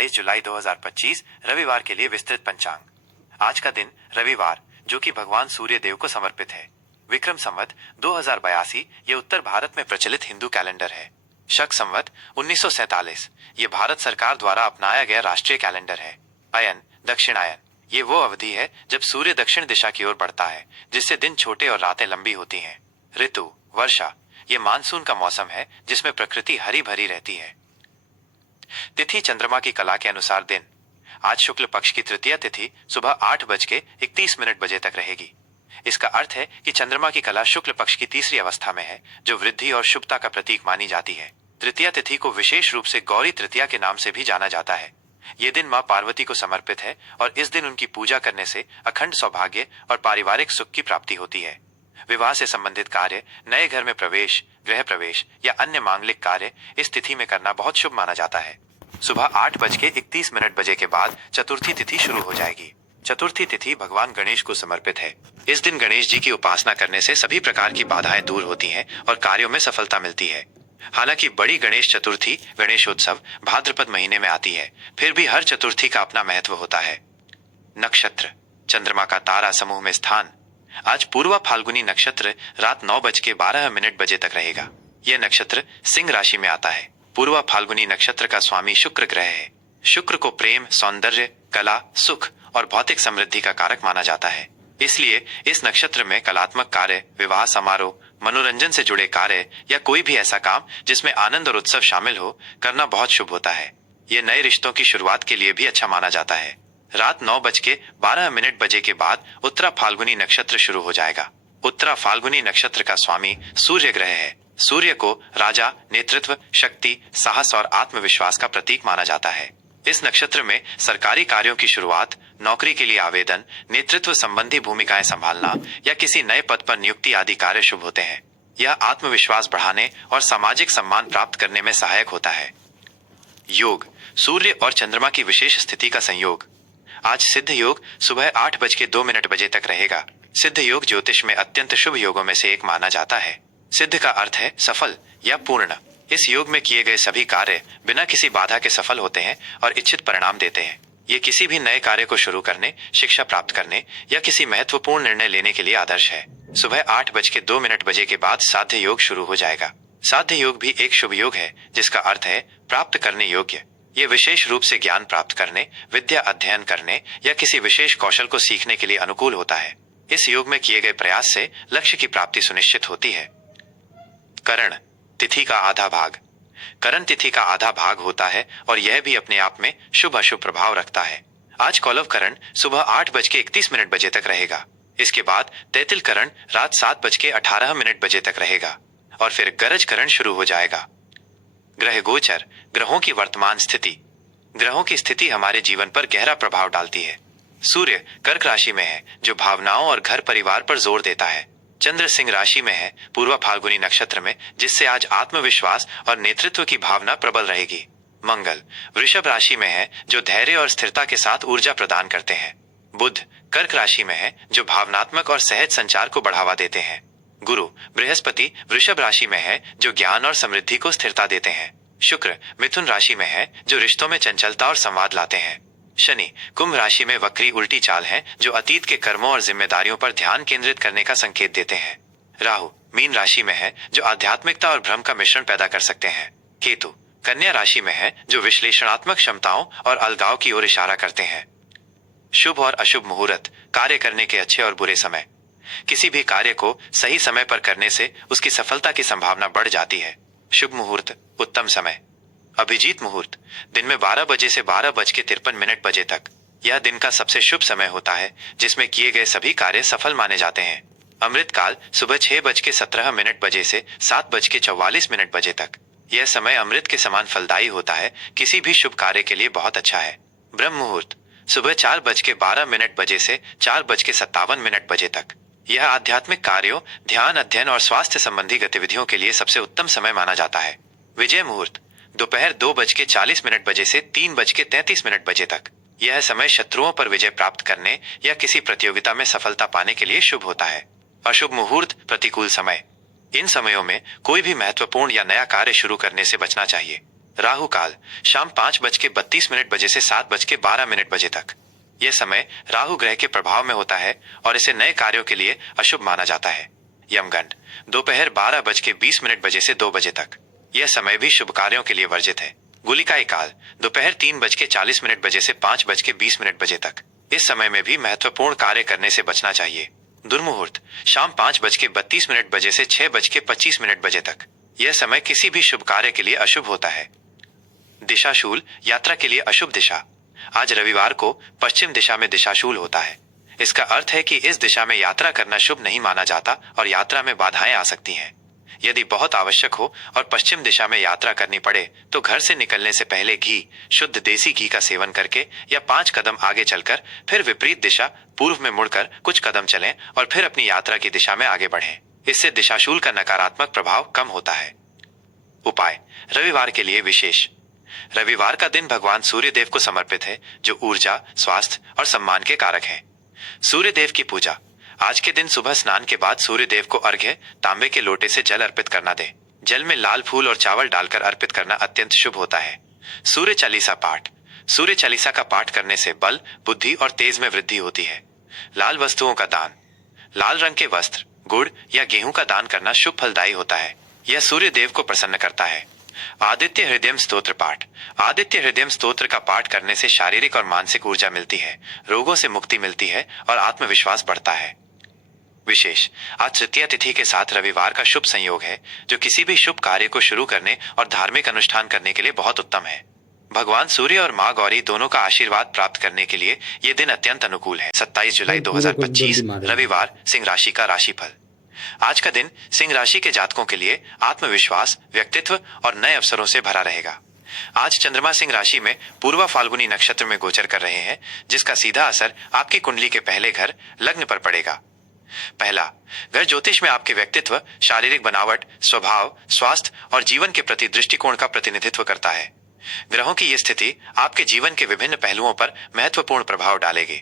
22 जुलाई 2025 रविवार के लिए विस्तृत पंचांग। आज का दिन रविवार, जो कि भगवान सूर्य देव को समर्पित है। विक्रम संवत 2082 ये उत्तर भारत में प्रचलित हिंदू कैलेंडर है। शक संवत 1947 ये भारत सरकार द्वारा अपनाया गया राष्ट्रीय कैलेंडर है। अयन दक्षिणायन ये वो अवधि है जब सूर्य दक्षिण दिशा की ओर बढ़ता है, जिससे दिन छोटे और रातें लंबी होती हैं। ऋतु वर्षा ये मानसून का मौसम है जिसमें प्रकृति हरी भरी रहती है। तिथि चंद्रमा की कला के अनुसार दिन। आज शुक्ल पक्ष की तृतीया तिथि सुबह 8:31 तक रहेगी। इसका अर्थ है कि चंद्रमा की कला शुक्ल पक्ष की तीसरी अवस्था में है, जो वृद्धि और शुभता का प्रतीक मानी जाती है। तृतीया तिथि को विशेष रूप से गौरी तृतीया के नाम से भी जाना जाता है। ये दिन मां पार्वती को समर्पित है और इस दिन उनकी पूजा करने से अखंड सौभाग्य और पारिवारिक सुख की प्राप्ति होती है। विवाह से संबंधित कार्य, नए घर में प्रवेश, गृह प्रवेश या अन्य मांगलिक कार्य इस तिथि में करना बहुत शुभ माना जाता है। सुबह 8:31 के बाद चतुर्थी तिथि शुरू हो जाएगी। चतुर्थी तिथि भगवान गणेश को समर्पित है। इस दिन गणेश जी की उपासना करने से सभी प्रकार की बाधाएं दूर होती हैं और कार्यों में सफलता मिलती है। हालांकि बड़ी गणेश चतुर्थी गणेशोत्सव भाद्रपद महीने में आती है, फिर भी हर चतुर्थी का अपना महत्व होता है। नक्षत्र चंद्रमा का तारा समूह में स्थान। आज पूर्वा फाल्गुनी नक्षत्र रात 9:12 तक रहेगा। यह नक्षत्र सिंह राशि में आता है। पूर्वा फाल्गुनी नक्षत्र का स्वामी शुक्र ग्रह है। शुक्र को प्रेम, सौंदर्य, कला, सुख और भौतिक समृद्धि का कारक माना जाता है। इसलिए इस नक्षत्र में कलात्मक कार्य, विवाह समारोह, मनोरंजन से जुड़े कार्य या कोई भी ऐसा काम जिसमें आनंद और उत्सव शामिल हो, करना बहुत शुभ होता है। ये नए रिश्तों की शुरुआत के लिए भी अच्छा माना जाता है। रात 9:12 के बाद उत्तरा फाल्गुनी नक्षत्र शुरू हो जाएगा। उत्तरा फाल्गुनी नक्षत्र का स्वामी सूर्य ग्रह है। सूर्य को राजा, नेतृत्व, शक्ति, साहस और आत्मविश्वास का प्रतीक माना जाता है। इस नक्षत्र में सरकारी कार्यों की शुरुआत, नौकरी के लिए आवेदन, नेतृत्व संबंधी भूमिकाएं संभालना या किसी नए पद पर नियुक्ति आदि कार्य शुभ होते हैं। यह आत्मविश्वास बढ़ाने और सामाजिक सम्मान प्राप्त करने में सहायक होता है। योग सूर्य और चंद्रमा की विशेष स्थिति का संयोग। आज सिद्ध योग सुबह 8:02 तक रहेगा। सिद्ध योग ज्योतिष में अत्यंत शुभ योगों में से एक माना जाता है। सिद्ध का अर्थ है सफल या पूर्ण। इस योग में किए गए सभी कार्य बिना किसी बाधा के सफल होते हैं और इच्छित परिणाम देते हैं। ये किसी भी नए कार्य को शुरू करने, शिक्षा प्राप्त करने या किसी महत्वपूर्ण निर्णय लेने के लिए आदर्श है। सुबह 8:02 के बाद साध्य योग शुरू हो जाएगा। साध्य योग भी एक शुभ योग है, जिसका अर्थ है प्राप्त करने योग्य। ये विशेष रूप से ज्ञान प्राप्त करने, विद्या अध्ययन करने या किसी विशेष कौशल को सीखने के लिए अनुकूल होता है। इस योग में किए गए प्रयास से लक्ष्य की प्राप्ति सुनिश्चित होती है। करण तिथि का आधा भाग। करण तिथि का आधा भाग होता है और यह भी अपने आप में शुभ अशुभ प्रभाव रखता है। आज कौलव करण सुबह 8:31 तक रहेगा। इसके बाद तैतिल करण रात 7:18 तक रहेगा और फिर गरज करण शुरू हो जाएगा। ग्रह गोचर ग्रहों की वर्तमान स्थिति। ग्रहों की स्थिति हमारे जीवन पर गहरा प्रभाव डालती है। सूर्य कर्क राशि में है, जो भावनाओं और घर परिवार पर जोर देता है। चंद्र सिंह राशि में है, पूर्वा फाल्गुनी नक्षत्र में, जिससे आज आत्मविश्वास और नेतृत्व की भावना प्रबल रहेगी। मंगल वृषभ राशि में है, जो धैर्य और स्थिरता के साथ ऊर्जा प्रदान करते हैं। बुध कर्क राशि में है, जो भावनात्मक और सहज संचार को बढ़ावा देते हैं। गुरु बृहस्पति वृषभ राशि में है, जो ज्ञान और समृद्धि को स्थिरता देते हैं। शुक्र मिथुन राशि में है, जो रिश्तों में चंचलता और संवाद लाते हैं। शनि कुंभ राशि में वक्री उल्टी चाल है, जो अतीत के कर्मों और जिम्मेदारियों पर ध्यान केंद्रित करने का संकेत देते हैं। राहु मीन राशि में है, जो आध्यात्मिकता और भ्रम का मिश्रण पैदा कर सकते हैं। केतु कन्या राशि में है, जो विश्लेषणात्मक क्षमताओं और अलगाव की ओर इशारा करते हैं। शुभ और अशुभ मुहूर्त कार्य करने के अच्छे और बुरे समय। किसी भी कार्य को सही समय पर करने से उसकी सफलता की संभावना बढ़ जाती है। शुभ मुहूर्त उत्तम समय। अभिजीत मुहूर्त दिन में 12 से 12:53 तक। यह दिन का सबसे शुभ समय होता है, जिसमें किए गए सभी कार्य सफल माने जाते हैं। अमृत काल सुबह 6:17 से 7:44 तक। यह समय अमृत के समान फलदायी होता है, किसी भी शुभ कार्य के लिए बहुत अच्छा है। ब्रह्म मुहूर्त सुबह 4:12 से 4:57 तक। यह आध्यात्मिक कार्यों, ध्यान, अध्ययन और स्वास्थ्य संबंधी गतिविधियों के लिए सबसे उत्तम समय माना जाता है। विजय मुहूर्त दोपहर 2:40 से 3:33 तक। यह समय शत्रुओं पर विजय प्राप्त करने या किसी प्रतियोगिता में सफलता पाने के लिए शुभ होता है। अशुभ मुहूर्त प्रतिकूल समय। इन समयों में कोई भी महत्वपूर्ण या नया कार्य शुरू करने से बचना चाहिए। राहु काल शाम 5:32 बजे से 7:12 बजे तक। यह समय राहु ग्रह के प्रभाव में होता है और इसे नए कार्यों के लिए अशुभ माना जाता है। यमगंड दोपहर 12:20 बजे से 2 बजे तक। यह समय भी शुभ कार्यों के लिए वर्जित है। गुलिकाई काल दोपहर 3:40 बजे से 5:20 बजे तक। इस समय में भी महत्वपूर्ण कार्य करने से बचना चाहिए। दुर्मुहूर्त शाम 5:32 बजे से 6:25 बजे तक। यह समय किसी भी शुभ कार्य के लिए अशुभ होता है। दिशाशूल यात्रा के लिए अशुभ दिशा। आज रविवार को पश्चिम दिशा में दिशाशूल होता है। इसका अर्थ है कि इस दिशा में यात्रा करना शुभ नहीं माना जाता और यात्रा में बाधाएं आ सकती हैं। यदि बहुत आवश्यक हो और पश्चिम दिशा में यात्रा करनी पड़े तो घर से निकलने से पहले घी, शुद्ध देसी घी का सेवन करके या 5 कदम आगे चलकर फिर विपरीत दिशा पूर्व में मुड़कर कुछ कदम चलें और फिर अपनी यात्रा की दिशा में आगे बढ़ें। इससे दिशाशूल का नकारात्मक प्रभाव कम होता है। उपाय रविवार के लिए विशेष। रविवार का दिन भगवान सूर्य देव को समर्पित है, जो ऊर्जा, स्वास्थ्य और सम्मान के कारक हैं। सूर्य देव की पूजा। आज के दिन सुबह स्नान के बाद सूर्य देव को अर्घ्य तांबे के लोटे से जल अर्पित करना दे। जल में लाल फूल और चावल डालकर अर्पित करना अत्यंत शुभ होता है। सूर्य चालीसा पाठ। सूर्य चालीसा का पाठ करने से बल, बुद्धि और तेज में वृद्धि होती है। लाल वस्तुओं का दान। लाल रंग के वस्त्र, गुड़ या गेहूं का दान करना शुभ फलदायी होता है। यह सूर्य देव को प्रसन्न करता है। आदित्य हृदय स्तोत्र पाठ। आदित्य हृदय स्तोत्र का पाठ करने से शारीरिक और मानसिक ऊर्जा मिलती है, रोगों से मुक्ति मिलती है और आत्मविश्वास बढ़ता है। विशेष आज तृतीया तिथि के साथ रविवार का शुभ संयोग है, जो किसी भी शुभ कार्य को शुरू करने और धार्मिक अनुष्ठान करने के लिए बहुत उत्तम है। भगवान सूर्य और माँ गौरी दोनों का आशीर्वाद प्राप्त करने के लिए ये दिन अत्यंत अनुकूल है। 27 जुलाई 2025 रविवार, सिंह राशि का राशिफल। आज का दिन सिंह राशि के जातकों के लिए आत्मविश्वास, व्यक्तित्व और नए अवसरों से भरा रहेगा। आज चंद्रमा सिंह राशि में पूर्वा फाल्गुनी नक्षत्र में गोचर कर रहे हैं, जिसका सीधा असर आपकी कुंडली के पहले घर लग्न पर पड़ेगा। पहला घर ज्योतिष में आपके व्यक्तित्व, शारीरिक बनावट, स्वभाव, स्वास्थ्य और जीवन के प्रति दृष्टिकोण का प्रतिनिधित्व करता है। ग्रहों की यह स्थिति आपके जीवन के विभिन्न पहलुओं पर महत्वपूर्ण प्रभाव डालेगी।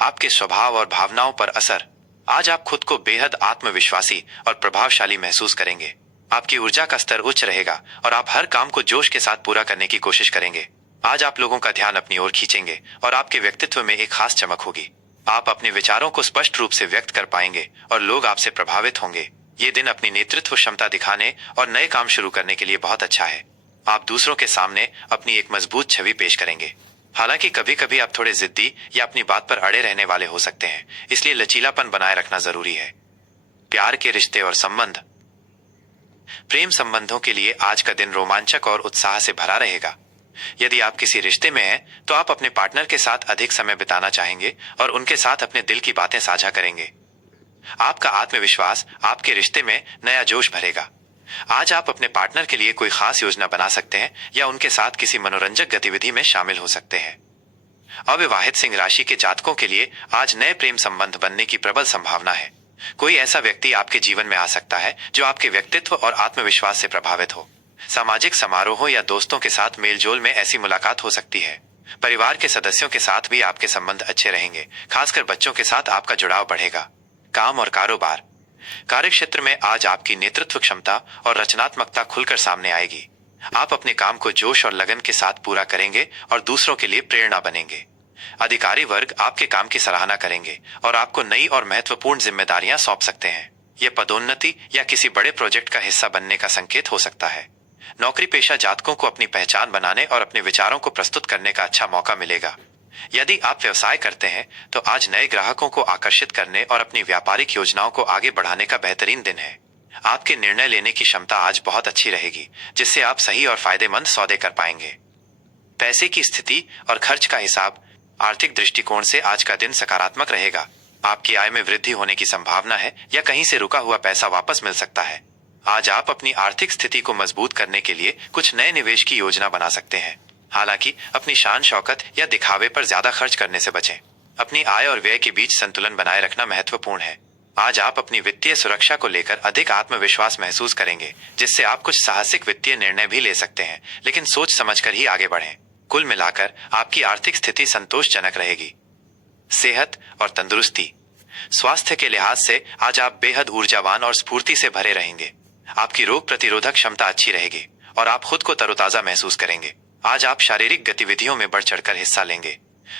आपके स्वभाव और भावनाओं पर असर। आज आप खुद को बेहद आत्मविश्वासी और प्रभावशाली महसूस करेंगे। आपकी ऊर्जा का स्तर उच्च रहेगा और आप हर काम को जोश के साथ पूरा करने की कोशिश करेंगे। आज आप लोगों का ध्यान अपनी ओर खींचेंगे और आपके व्यक्तित्व में एक खास चमक होगी। आप अपने विचारों को स्पष्ट रूप से व्यक्त कर पाएंगे और लोग आपसे प्रभावित होंगे। ये दिन अपनी नेतृत्व क्षमता दिखाने और नए काम शुरू करने के लिए बहुत अच्छा है। आप दूसरों के सामने अपनी एक मजबूत छवि पेश करेंगे। हालांकि कभी कभी आप थोड़े जिद्दी या अपनी बात पर अड़े रहने वाले हो सकते हैं, इसलिए लचीलापन बनाए रखना जरूरी है। प्यार के रिश्ते और संबंध। प्रेम संबंधों के लिए आज का दिन रोमांचक और उत्साह से भरा रहेगा। यदि आप किसी रिश्ते में हैं, तो आप अपने पार्टनर के साथ अधिक समय बिताना चाहेंगे और उनके साथ अपने दिल की बातें साझा करेंगे। आपका आत्मविश्वास आपके रिश्ते में नया जोश भरेगा। आज आप अपने पार्टनर के लिए कोई खास योजना बना सकते हैं या उनके साथ किसी मनोरंजक गतिविधि में शामिल हो सकते हैं। अविवाहित सिंह राशि के जातकों के लिए आज नए प्रेम संबंध बनने की प्रबल संभावना है। कोई ऐसा व्यक्ति आपके जीवन में आ सकता है जो आपके व्यक्तित्व और आत्मविश्वास से प्रभावित हो। सामाजिक समारोहों या दोस्तों के साथ मेलजोल में ऐसी मुलाकात हो सकती है। परिवार के सदस्यों के साथ भी आपके संबंध अच्छे रहेंगे, खासकर बच्चों के साथ आपका जुड़ाव बढ़ेगा। काम और कारोबार। कार्य क्षेत्र में आज आपकी नेतृत्व क्षमता और रचनात्मकता खुलकर सामने आएगी। आप अपने काम को जोश और लगन के साथ पूरा करेंगे और दूसरों के लिए प्रेरणा बनेंगे। अधिकारी वर्ग आपके काम की सराहना करेंगे और आपको नई और महत्वपूर्ण जिम्मेदारियां सौंप सकते हैं। यह पदोन्नति या किसी बड़े प्रोजेक्ट का हिस्सा बनने का संकेत हो सकता है। नौकरी पेशा जातकों को अपनी पहचान बनाने और अपने विचारों को प्रस्तुत करने का अच्छा मौका मिलेगा। यदि आप व्यवसाय करते हैं तो आज नए ग्राहकों को आकर्षित करने और अपनी व्यापारिक योजनाओं को आगे बढ़ाने का बेहतरीन दिन है। आपके निर्णय लेने की क्षमता आज बहुत अच्छी रहेगी, जिससे आप सही और फायदेमंद सौदे कर पाएंगे। पैसे की स्थिति और खर्च का हिसाब। आर्थिक दृष्टिकोण से आज का दिन सकारात्मक रहेगा। आपकी आय में वृद्धि होने की संभावना है या कहीं से रुका हुआ पैसा वापस मिल सकता है। आज आप अपनी आर्थिक स्थिति को मजबूत करने के लिए कुछ नए निवेश की योजना बना सकते हैं। हालांकि अपनी शान शौकत या दिखावे पर ज्यादा खर्च करने से बचें। अपनी आय और व्यय के बीच संतुलन बनाए रखना महत्वपूर्ण है। आज आप अपनी वित्तीय सुरक्षा को लेकर अधिक आत्मविश्वास महसूस करेंगे, जिससे आप कुछ साहसिक वित्तीय निर्णय भी ले सकते हैं, लेकिन सोच समझकर ही आगे बढ़ें। कुल मिलाकर आपकी आर्थिक स्थिति संतोषजनक रहेगी। सेहत और तंदुरुस्ती। स्वास्थ्य के लिहाज से आज आप बेहद ऊर्जावान और स्फूर्ति से भरे रहेंगे। आपकी रोग प्रतिरोधक क्षमता अच्छी रहेगी और आप खुद को तरोताजा महसूस करेंगे। आज आप शारीरिक गतिविधियों में बढ़ चढ़कर हिस्सा लेंगे।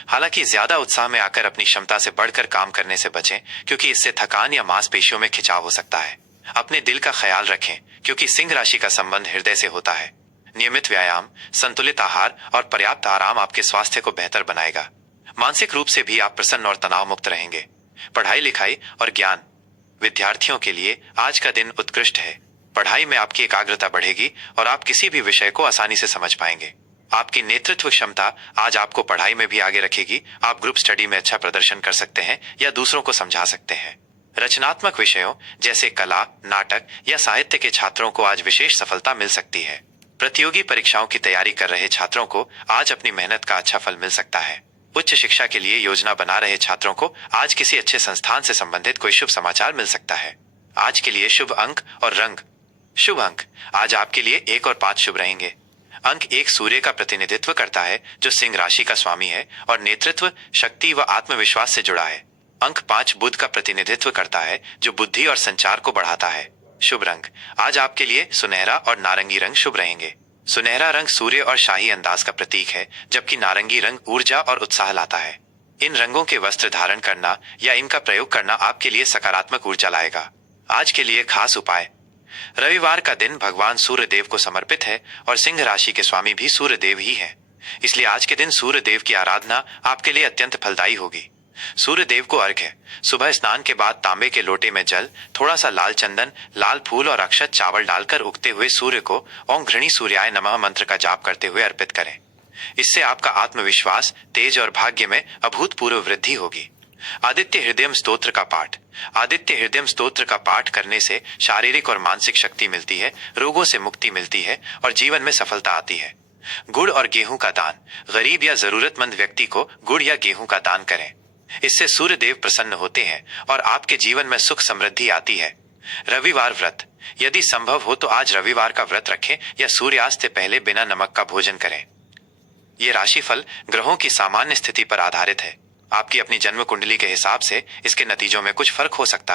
हालांकि ज्यादा उत्साह में आकर अपनी क्षमता से बढ़कर काम करने से बचें, क्योंकि इससे थकान या मांसपेशियों में खिंचाव हो सकता है। अपने दिल का ख्याल रखें, क्योंकि सिंह राशि का संबंध हृदय से होता है। नियमित व्यायाम, संतुलित आहार और पर्याप्त आराम आपके स्वास्थ्य को बेहतर बनाएगा। मानसिक रूप से भी आप प्रसन्न और तनाव मुक्त रहेंगे। पढ़ाई लिखाई और ज्ञान, विद्यार्थियों के लिए आज का दिन उत्कृष्ट है। पढ़ाई में आपकी एकाग्रता बढ़ेगी और आप किसी भी विषय को आसानी से समझ पाएंगे। आपकी नेतृत्व क्षमता आज आपको पढ़ाई में भी आगे रखेगी। आप ग्रुप स्टडी में अच्छा प्रदर्शन कर सकते हैं या दूसरों को समझा सकते हैं। रचनात्मक विषयों जैसे कला, नाटक या साहित्य के छात्रों को आज विशेष सफलता मिल सकती है। प्रतियोगी परीक्षाओं की तैयारी कर रहे छात्रों को आज अपनी मेहनत का अच्छा फल मिल सकता है। उच्च शिक्षा के लिए योजना बना रहे छात्रों को आज किसी अच्छे संस्थान से संबंधित कोई शुभ समाचार मिल सकता है। आज के लिए शुभ अंक और रंग। शुभ अंक आज आपके लिए 1 और 5 शुभ रहेंगे। अंक 1 सूर्य का प्रतिनिधित्व करता है, जो सिंह राशि का स्वामी है और नेतृत्व, शक्ति व आत्मविश्वास से जुड़ा है। अंक 5 बुध का प्रतिनिधित्व करता है, जो बुद्धि और संचार को बढ़ाता है। शुभ रंग आज आपके लिए सुनहरा और नारंगी रंग शुभ रहेंगे। सुनहरा रंग सूर्य और शाही अंदाज का प्रतीक है, जबकि नारंगी रंग ऊर्जा और उत्साह लाता है। इन रंगों के वस्त्र धारण करना या इनका प्रयोग करना आपके लिए सकारात्मक ऊर्जा लाएगा। आज के लिए खास उपाय। रविवार का दिन भगवान सूर्य देव को समर्पित है और सिंह राशि के स्वामी भी सूर्य देव ही है। इसलिए आज के दिन सूर्य देव की आराधना आपके लिए अत्यंत फलदायी होगी। सूर्य देव को अर्घ्य। सुबह स्नान के बाद तांबे के लोटे में जल, थोड़ा सा लाल चंदन, लाल फूल और अक्षत चावल डालकर उगते हुए सूर्य को ओम घृणी सूर्याय नमः मंत्र का जाप करते हुए अर्पित करें। इससे आपका आत्मविश्वास, तेज और भाग्य में अभूतपूर्व वृद्धि होगी। आदित्य हृदयम स्तोत्र का पाठ। आदित्य हृदयम स्तोत्र का पाठ करने से शारीरिक और मानसिक शक्ति मिलती है, रोगों से मुक्ति मिलती है और जीवन में सफलता आती है। गुड़ और गेहूं का दान। गरीब या जरूरतमंद व्यक्ति को गुड़ या गेहूं का दान करें। इससे सूर्य देव प्रसन्न होते हैं और आपके जीवन में सुख समृद्धि आती है। रविवार व्रत। यदि संभव हो तो आज रविवार का व्रत रखें या सूर्यास्त से पहले बिना नमक का भोजन करें। ये राशिफल ग्रहों की सामान्य स्थिति पर आधारित है। आपकी अपनी जन्म कुंडली के हिसाब से इसके नतीजों में कुछ फर्क हो सकता है।